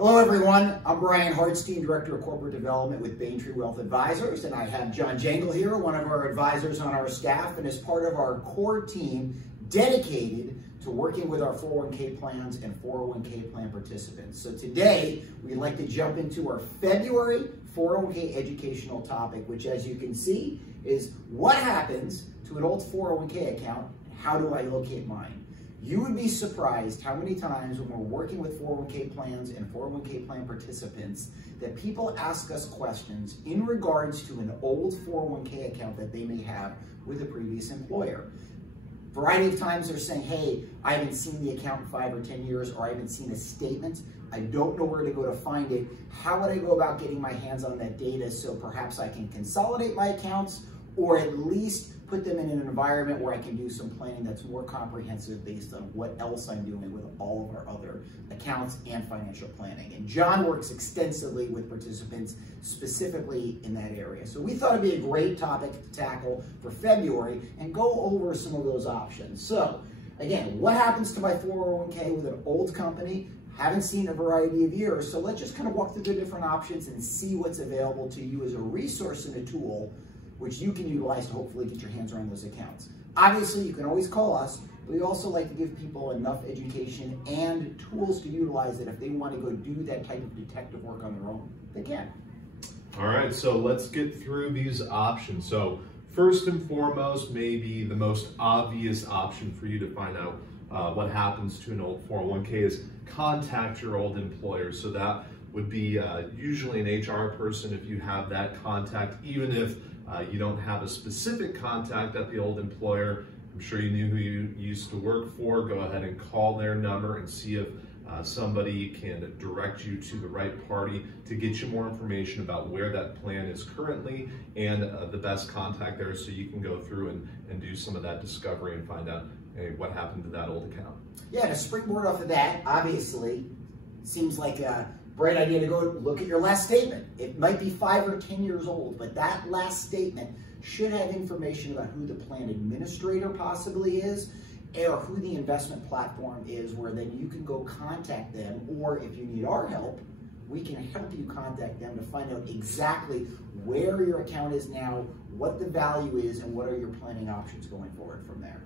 Hello everyone, I'm Brian Hartstein, Director of Corporate Development with Baintree Wealth Advisors, and I have John Jangle here, one of our advisors on our staff, and as part of our core team dedicated to working with our 401k plans and 401k plan participants. So today, we'd like to jump into our February 401k educational topic, which as you can see, is what happens to an old 401k account, and how do I locate mine? You would be surprised how many times when we're working with 401k plans and 401k plan participants that people ask us questions in regards to an old 401k account that they may have with a previous employer. Variety of times they're saying, hey, I haven't seen the account in 5 or 10 years, or I haven't seen a statement. I don't know where to go to find it. How would I go about getting my hands on that data so perhaps I can consolidate my accounts or at least put them in an environment where I can do some planning that's more comprehensive based on what else I'm doing with all of our other accounts and financial planning. And John works extensively with participants specifically in that area. So we thought it'd be a great topic to tackle for February and go over some of those options. So again, what happens to my 401k with an old company? Haven't seen a variety of years, so let's just kind of walk through the different options and see what's available to you as a resource and a tool which you can utilize to hopefully get your hands around those accounts. Obviously, you can always call us, but we also like to give people enough education and tools to utilize that if they want to go do that type of detective work on their own, they can. All right, so let's get through these options. So first and foremost, maybe the most obvious option for you to find out what happens to an old 401k is contact your old employer. So that would be usually an HR person if you have that contact, even if you don't have a specific contact at the old employer. I'm sure you knew who you used to work for. Go ahead and call their number and see if somebody can direct you to the right party to get you more information about where that plan is currently and the best contact there, so you can go through and do some of that discovery and find out, hey, what happened to that old account. Yeah, to springboard off of that, obviously, seems like a great idea to go look at your last statement. It might be 5 or 10 years old, but that last statement should have information about who the plan administrator possibly is or who the investment platform is, where then you can go contact them, or if you need our help, we can help you contact them to find out exactly where your account is now, what the value is, and what are your planning options going forward from there.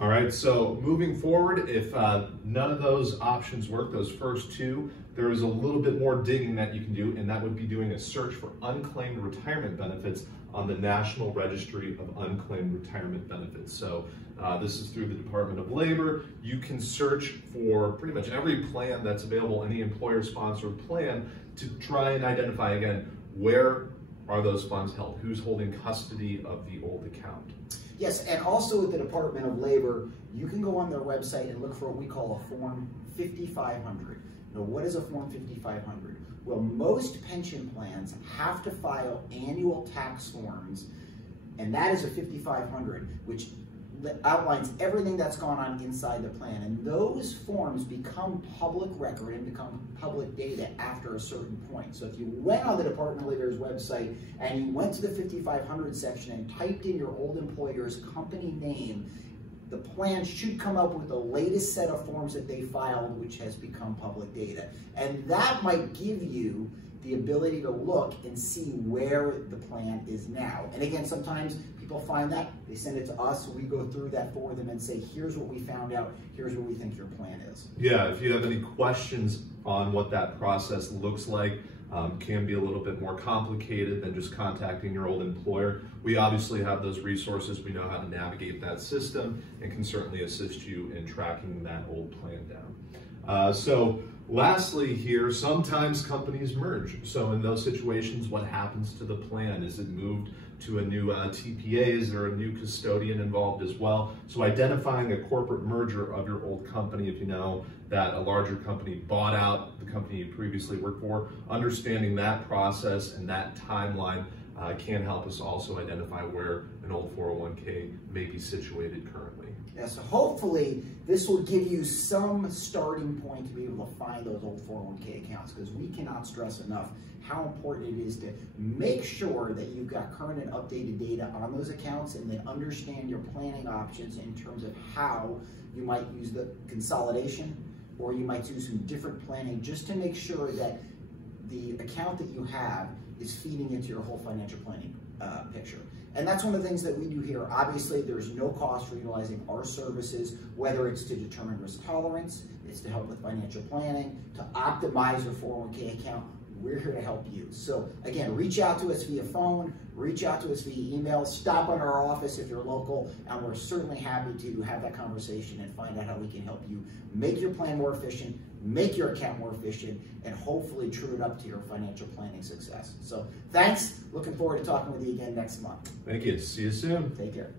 All right, so moving forward, if none of those options work, those first two, there is a little bit more digging that you can do, and that would be doing a search for unclaimed retirement benefits on the National Registry of Unclaimed Retirement Benefits. So this is through the Department of Labor. You can search for pretty much every plan that's available, any employer-sponsored plan, to try and identify, again, where are those funds held? Who's holding custody of the old account? Yes, and also with the Department of Labor, you can go on their website and look for what we call a Form 5500. Now, what is a Form 5500? Well, most pension plans have to file annual tax forms, and that is a 5500, which outlines everything that's gone on inside the plan. And those forms become public record and become public data after a certain point. So if you went on the Department of Labor's website and you went to the 5500 section and typed in your old employer's company name, the plan should come up with the latest set of forms that they filed, which has become public data. And that might give you the ability to look and see where the plan is now. And again, sometimes people find that, they send it to us, so we go through that for them and say, here's what we found out, here's what we think your plan is. Yeah, if you have any questions on what that process looks like, can be a little bit more complicated than just contacting your old employer. We obviously have those resources. We know how to navigate that system and can certainly assist you in tracking that old plan down. So lastly here, sometimes companies merge. So in those situations, what happens to the plan? Is it moved to a new TPA? Is there a new custodian involved as well? So identifying a corporate merger of your old company, if you know that a larger company bought out the company you previously worked for, understanding that process and that timeline can help us also identify where an old 401k may be situated currently. Yeah, so hopefully this will give you some starting point to be able to find those old 401k accounts, because we cannot stress enough how important it is to make sure that you've got current and updated data on those accounts, and then understand your planning options in terms of how you might use the consolidation, or you might do some different planning just to make sure that the account that you have is feeding into your whole financial planning picture. And that's one of the things that we do here. Obviously, there's no cost for utilizing our services, whether it's to determine risk tolerance, it's to help with financial planning, to optimize your 401k account. We're here to help you. So again, reach out to us via phone, reach out to us via email, stop on our office if you're local, and we're certainly happy to have that conversation and find out how we can help you make your plan more efficient, make your account more efficient, and hopefully true it up to your financial planning success. So thanks. Looking forward to talking with you again next month. Thank you. See you soon. Take care.